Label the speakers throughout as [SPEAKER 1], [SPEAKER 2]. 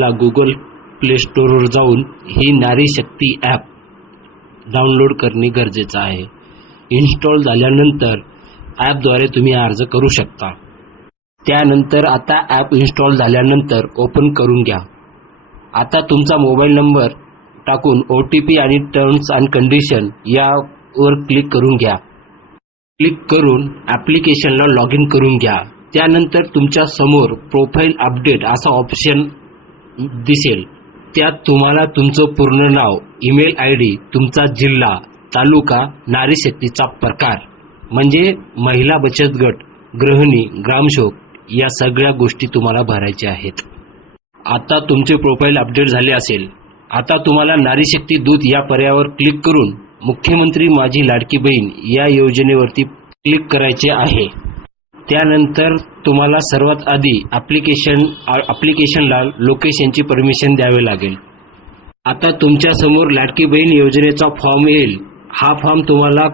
[SPEAKER 1] ला Google play स्टोरवर जाऊन ही नारी शक्ती ॲप डाउनलोड करणे गरजेचं आहे. इन्स्टॉल झाल्यानंतर ॲपद्वारे तुम्ही अर्ज करू शकता. त्यानंतर आता ॲप इन्स्टॉल झाल्यानंतर ओपन करून घ्या. आता तुमचा मोबाईल नंबर टाकून ओ टी पी आणि टर्म्स अँड कंडिशन यावर क्लिक करून घ्या. क्लिक करून ॲप्लिकेशनला लॉग इन करून घ्या. त्यानंतर तुमच्यासमोर प्रोफाईल अपडेट असा ऑप्शन दिसेल. त्यात तुम्हाला तुमचं पूर्ण नाव ईमेल आय डी तुमचा जिल्हा तालुका नारी शक्तीचा प्रकार म्हणजे महिला बचत गट गृहिणी ग्रामशोक या सगळ्या गोष्टी तुम्हाला भरायच्या आहेत. आता तुमचे प्रोफाईल अपडेट झाले असेल. आता तुम्हाला नारी शक्ती दूत या पर्यायावर क्लिक करून मुख्यमंत्री माझी लाडकी बहीण या योजनेवरती क्लिक करायचे आहे. त्यानंतर तुम्हाला सर्वात आधी ॲप्लिकेशन ॲप्लिकेशनला लोकेशनची परमिशन द्यावे लागेल. आता तुमच्यासमोर लाडकी बहीण योजनेचा फॉर्म येईल. हा फॉर्म तुम्हाला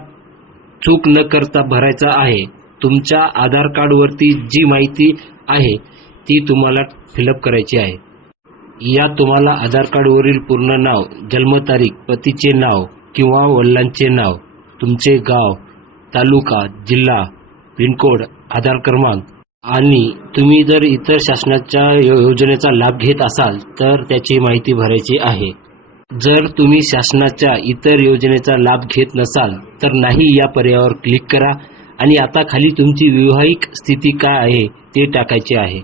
[SPEAKER 1] चूक न करता भरायचा आहे. तुमच्या आधार कार्डवरती जी माहिती आहे ती तुम्हाला फिलअप करायची आहे. या तुम्हाला आधार कार्डवरील पूर्ण नाव जन्मतारीख पतीचे नाव किंवा वडिलांचे नाव तुमचे गाव तालुका जिल्हा पिनकोड आधार क्रमांक. आणि तुम्ही जर इतर शासनाच्या योजनेचा लाभ घेत असाल तर त्याची माहिती भरायची आहे. जर तुम्ही शासनाच्या इतर योजनेचा लाभ घेत नसाल तर नाही या पर्यायावर क्लिक करा आणि आता खाली तुमची वैवाहिक स्थिती काय आहे ते टाकायचे आहे.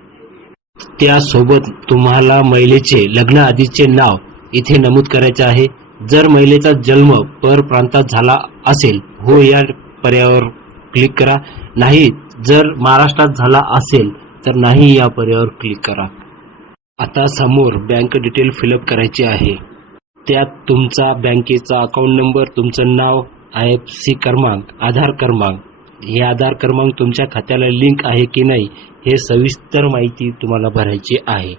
[SPEAKER 1] त्यासोबत तुम्हाला महिलेचे लग्न आधीचे नाव इथे नमूद करायचे आहे. जर महिलेचा जन्म पर प्रांतात झाला असेल हो या पर्यायावर क्लिक करा. नाही जर महाराष्ट्रात झाला असेल तर नाही या पर्यायावर क्लिक करा. आता समोर बँक डिटेल फिलअप करायची आहे. त्यात तुमचा बँकेचा अकाउंट नंबर तुमचं नाव आय एफ सी क्रमांक आधार क्रमांक. हे आधार क्रमांक तुमच्या खात्याला लिंक आहे की नाही हे सविस्तर माहिती तुम्हाला भरायची आहे.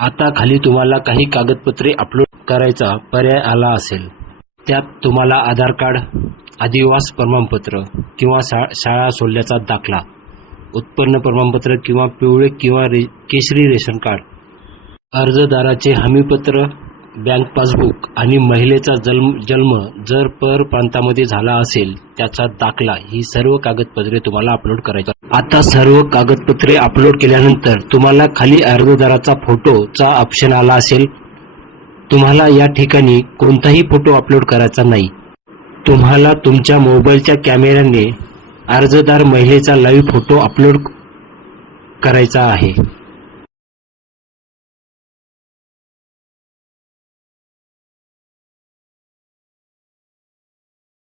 [SPEAKER 1] आता खाली तुम्हाला काही कागदपत्रे अपलोड करायचा पर्याय आला असेल. त्यात तुम्हाला आधार कार्ड आदिवास प्रमाणपत्र किंवा शा शाळा सोडल्याचा दाखला उत्पन्न प्रमाणपत्र किंवा पिवळे किंवा रे केशरी रेशन कार्ड अर्जदाराचे हमीपत्र बँक पासबुक आणि महिलेचा जन्म जन्म जर पर प्रांतामध्ये झाला असेल त्याचा दाखला ही सर्व कागदपत्रे तुम्हाला अपलोड करायची. आता सर्व कागदपत्रे अपलोड केल्यानंतर तुम्हाला खाली अर्जदाराचा फोटोचा ऑप्शन आला असेल. तुम्हाला या ठिकाणी कोणताही फोटो अपलोड करायचा नाही. तुम्हाला तुमच्या मोबाईलच्या कॅमेऱ्याने अर्जदार महिलेचा लाईव्ह फोटो अपलोड करायचा आहे.